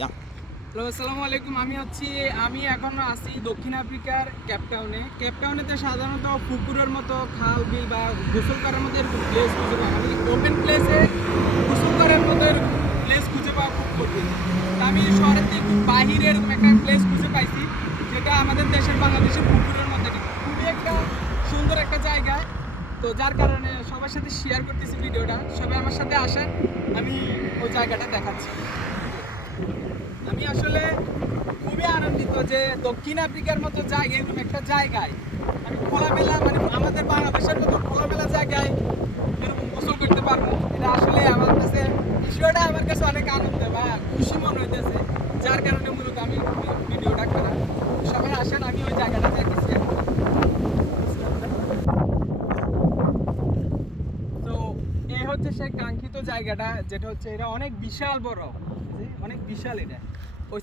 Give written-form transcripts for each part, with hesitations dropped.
Ja. Hello, আসসালামু আলাইকুম। আমি এখন আছি দক্ষিণ আফ্রিকার কেপটাউনেতে সাধারণত পুকুরের মতো খাল বিল বা গোসল করার মতো এরকম প্লেস খুঁজে পাওয়া মানে ওপেন প্লেসে গোসল করার মতো এরকম প্লেস খুঁজে পাওয়া খুব কঠিন। তা আমি শহরের থেকে একটু বাহিরে এরকম একটা প্লেস খুঁজে পাইছি, যেটা আমাদের দেশের বাংলাদেশের পুকুরের মধ্যে খুবই একটা সুন্দর একটা জায়গা। তো যার কারণে সবার সাথে শেয়ার করতেছি ভিডিওটা। সবাই আমার সাথে আসেন, আমি ওই জায়গাটা দেখাচ্ছি। আমি আসলে খুবই আনন্দিত যে দক্ষিণ আফ্রিকার মতো জায়গায় এরকম একটা জায়গায় আমি খোলামেলা মানে আমাদের বাংলাদেশের মতো খোলামেলা জায়গায় এরকম গোসল করতে পারবো। এটা আসলে আমার কাছে বিষয়টা আমার কাছে অনেক আনন্দ বা খুশি মনে হইতেছে, যার কারণে মূলত আমি ভিডিওটা করা। সবাই আসেন, আমি ওই জায়গাটা দেখেছি। তো এই হচ্ছে সেই কাঙ্ক্ষিত জায়গাটা, যেটা হচ্ছে এটা অনেক বিশাল বড়, অনেক বিশাল। এটা ওই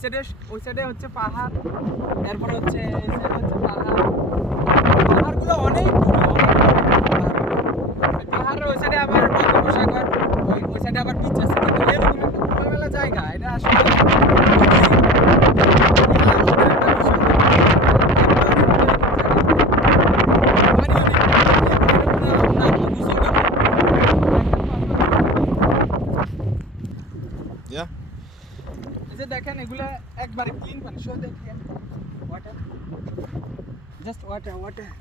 সাইডে হচ্ছে পাহাড়, এরপর হচ্ছে এই সাইডে হচ্ছে পাহাড়। পাহাড়গুলো অনেক দূরে, পাহাড়ের ওই সাইডে আবার বঙ্গোপসাগর, ওই সাইডে আবার বিচ আছে। কিন্তু এরকম একটা খোলামেলা জায়গা, এটা আসলে Ja. এই যে দেখেন, এগুলা একবারে ক্লিন পানি, শো দেখেন ওয়াটার, জাস্ট ওয়াটার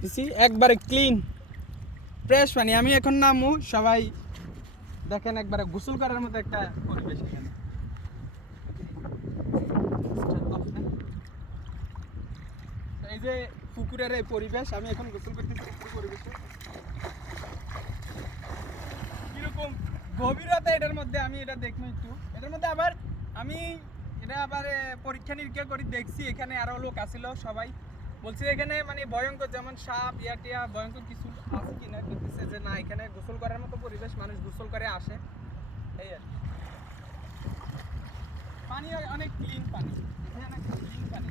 দিছি, একবারে ক্লিন ফ্রেশ পানি। আমি এখন নামু, সবাই দেখেন একবারে গোসল করার মতো একটা পরিবেশ এখানে। এই যে পুকুরের এই পরিবেশ, আমি এখন গোসল করতেছি পুকুর পরিবেশে। কিরকম গভীরতা এটার মধ্যে, আমি এটা দেখবো একটু। এটার মধ্যে আবার আমি এটা আবার পরীক্ষা নিরীক্ষা করে দেখছি, এখানে আরো লোক আসছিল, সবাই বলছে এখানে মানে ভয়ঙ্কর যেমন সাপ টিয়া ভয়ঙ্কর কিছু আছে কিনা, বলতেছে যে না, এখানে গোসল করার মতো পরিবেশ, মানুষ গোসল করে আসে। এই আর কি। পানি অনেক ক্লিন পানি, এখানে অনেক ক্লিন পানি।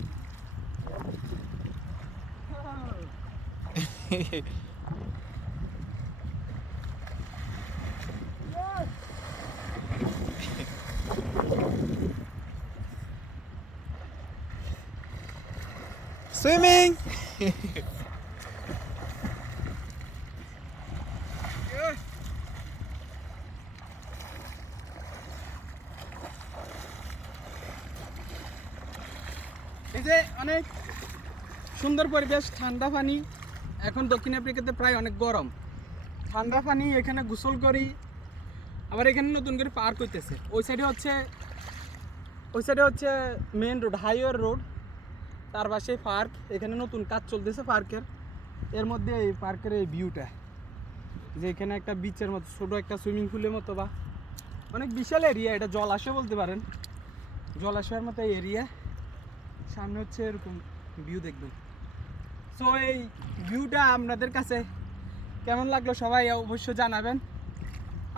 Swimming! এই যে অনেক সুন্দর পরিবেশ, ঠান্ডা পানি। এখন দক্ষিণ আফ্রিকাতে প্রায় অনেক গরম, ঠান্ডা পানি, এখানে গোসল করি। আবার এখানে নতুন করে পার্ক হইতেছে, ওই সাইডে হচ্ছে মেন রোড, হাইওয়ে রোড, তার পাশে পার্ক। এখানে নতুন কাজ চলতেছে পার্কের, এর মধ্যে এই পার্কের এই ভিউটা, যে এখানে একটা বিচের মতো ছোটো একটা সুইমিং পুলের মতো বা অনেক বিশাল এরিয়া, এটা জলাশয় বলতে পারেন, জলাশয়ের মতো এই এরিয়া। সামনে হচ্ছে এরকম ভিউ দেখবেন। সো এই ভিউটা আপনাদের কাছে কেমন লাগলো সবাই অবশ্যই জানাবেন।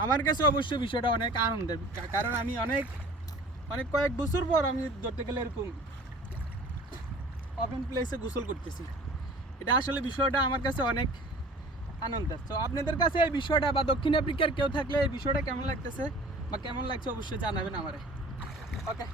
আমার কাছে অবশ্যই বিষয়টা অনেক আনন্দের, কারণ আমি অনেক কয়েক বছর পর আমি ধরতে গেলে এরকম ওপেন প্লেসে গোসল করতেছি। এটা আসলে বিষয়টা আমার কাছে অনেক আনন্দের। তো আপনাদের কাছে এই বিষয়টা বা দক্ষিণ আফ্রিকার কেউ থাকলে এই বিষয়টা কেমন লাগতেছে বা কেমন লাগছে অবশ্যই জানাবেন আমারে। ওকে।